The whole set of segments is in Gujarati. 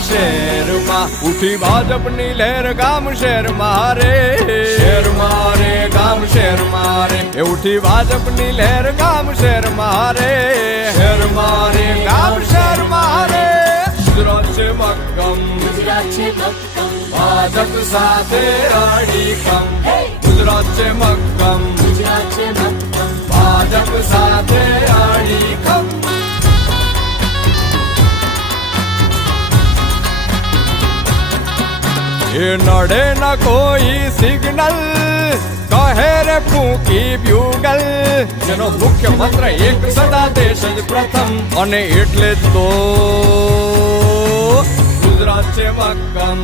શહેરમાં ઉઠી ભાજપની લહેર ગામ શહેર મારે શહેર મારે ગામ શહેર મારે એ ઉઠી ભાજપની લહેર ગામ શહેર મારે શહેર મારે ગામ શહેર મારે ગુજરાત છે મક્કમ ભાજપ સાથે અડીખમ ગુજરાત છે મક્કમ ભાજપ સાથે અડીખમ એ નડે ન કોઈ સિગ્નલ કહે રે ફૂંકી બ્યુગલ જેનો મુખ્ય મંત્ર એક સદા દેશ જ પ્રથમ અને એટલે જ તો ગુજરાત છે મક્કમ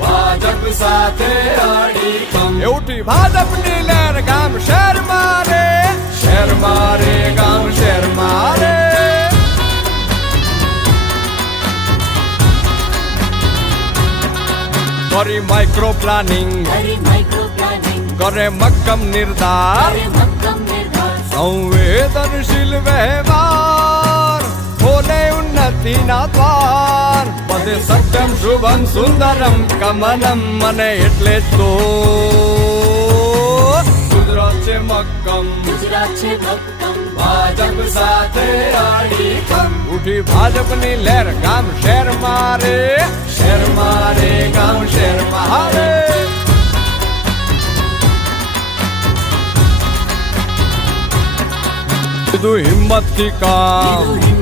ભાજપ સાથે અડીખમ એ ઉઠી ભાજપની લહેર ગામ શહેર મારે શહેર મારે ગામ શહેર મારે કરી માઇક્રો પ્લાનિંગ કરે મક્કમ નિર્ધાર સંવેદનશીલ વ્યવહાર ખોલે ઉન્નતિના દ્વાર બધે સત્યમ શુભમ સુંદરમ કમનમ મને એટલે જ તો ગુજરાત છે મક્કમ ભાજપ સાથે અડીખમ ઉઠી ભાજપની લહેર ગામ શહેર મારે શહેર મારે ગામ શહેર મારે કીધું હિંમત થી કામ